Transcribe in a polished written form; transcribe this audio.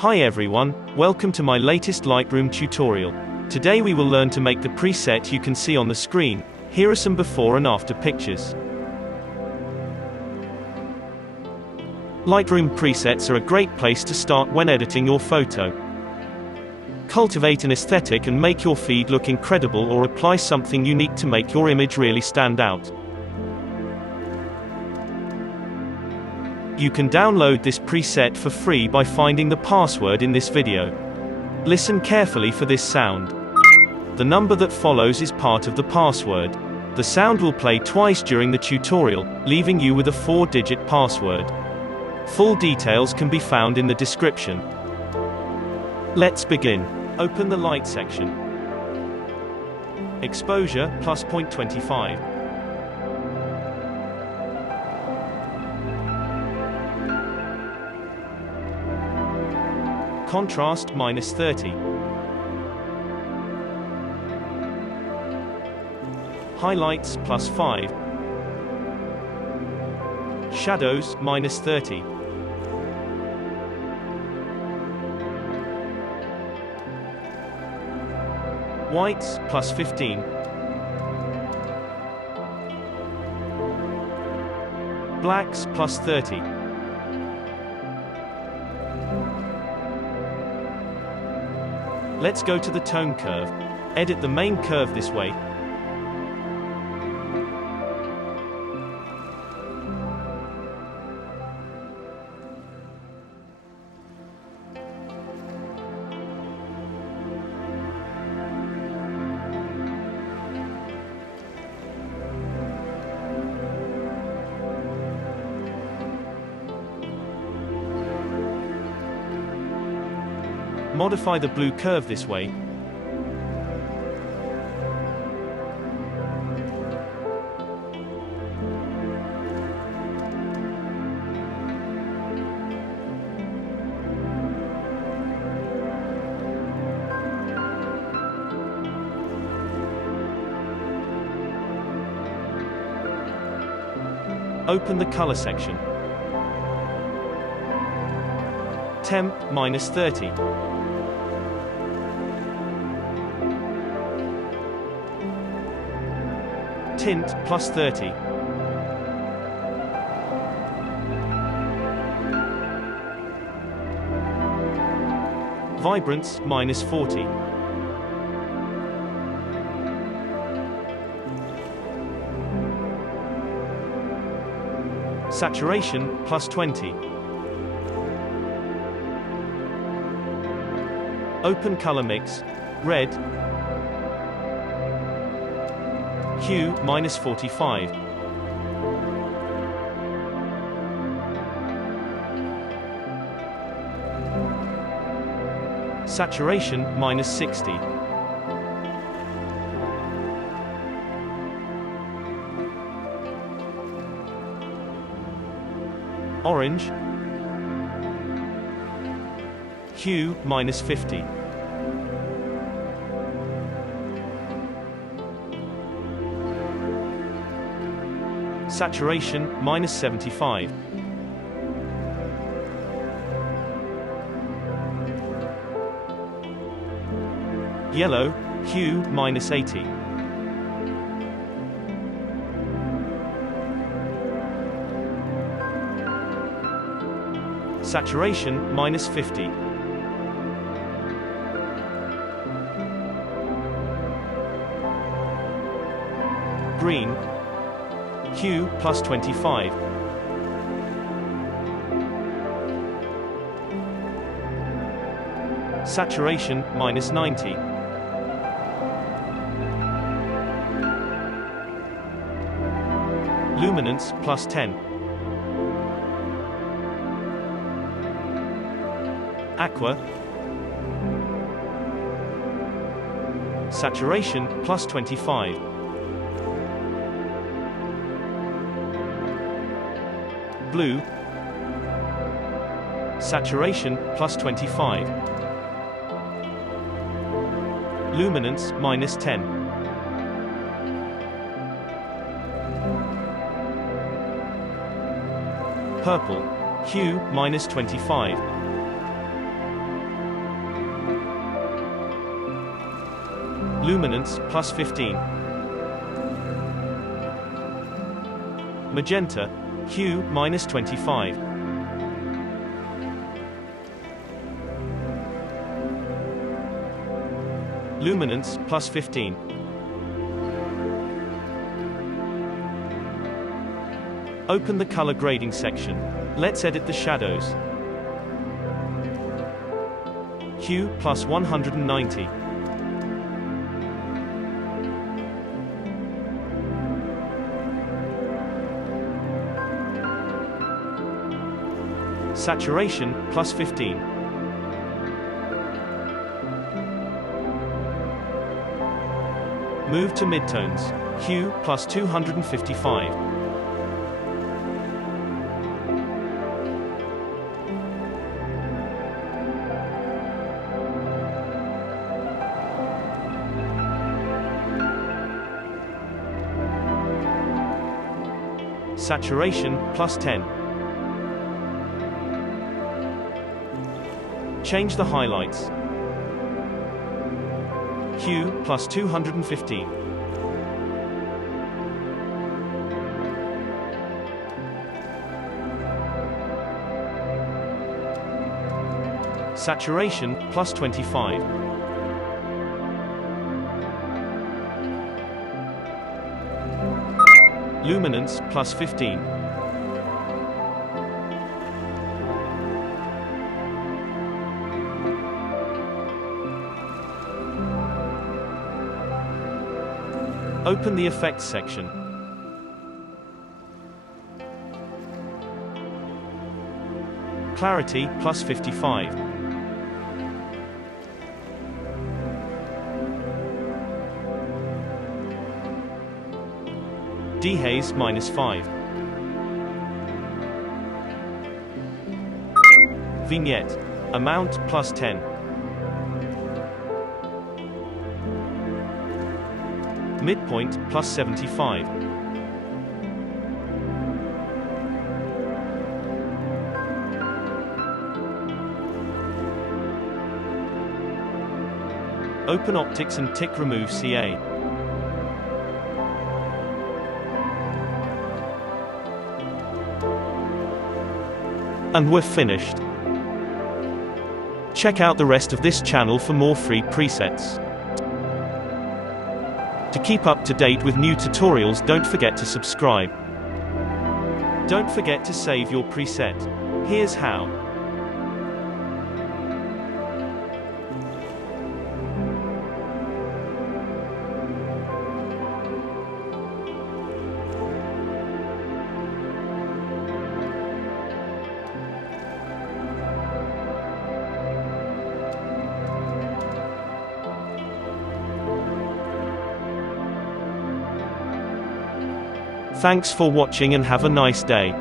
Hi everyone, welcome to my latest Lightroom tutorial. Today we will learn to make the preset you can see on the screen. Here are some before and after pictures. Lightroom presets are a great place to start when editing your photo. Cultivate an aesthetic and make your feed look incredible, or apply something unique to make your image really stand out. You can download this preset for free by finding the password in this video. Listen carefully for this sound. The number that follows is part of the password. The sound will play twice during the tutorial, leaving you with a 4-digit password. Full details can be found in the description. Let's begin. Open the light section. Exposure, plus 0.25. Contrast, minus 30. Highlights, plus 5. Shadows, minus 30. Whites, plus 15. Blacks, plus 30. Let's go to the tone curve. Edit the main curve this way. Modify the blue curve this way. Open the color section. Temp, minus 30. Tint, plus 30. Vibrance, minus 40. Saturation, plus 20. Open color mix. Red. Hue, minus 45. Saturation, minus 60. Orange. Hue, minus 50. Saturation, minus 75. Yellow. Hue, minus 80. Saturation, minus 50. Green. Hue, plus 25. Saturation, minus 90. Luminance, plus 10. Aqua. Saturation, plus 25. Blue. Saturation, plus 25. Luminance, minus 10. Purple. Hue, minus 25. Luminance, plus 15. Magenta, hue, minus 25. Luminance, plus 15. Open the color grading section. Let's edit the shadows. Hue, plus 190. Saturation, plus 15. Move to midtones. Hue, plus 255. Saturation, plus 10. Change the highlights. Hue, plus 215. Saturation, plus 25. Luminance, plus 15. Open the effects section. Clarity, plus 55. Dehaze, minus 5. Vignette. Amount, plus 10. Midpoint, plus 75. Open optics and tick remove CA. And we're finished. Check out the rest of this channel for more free presets. To keep up to date with new tutorials, don't forget to subscribe. Don't forget to save your preset. Here's how. Thanks for watching and have a nice day.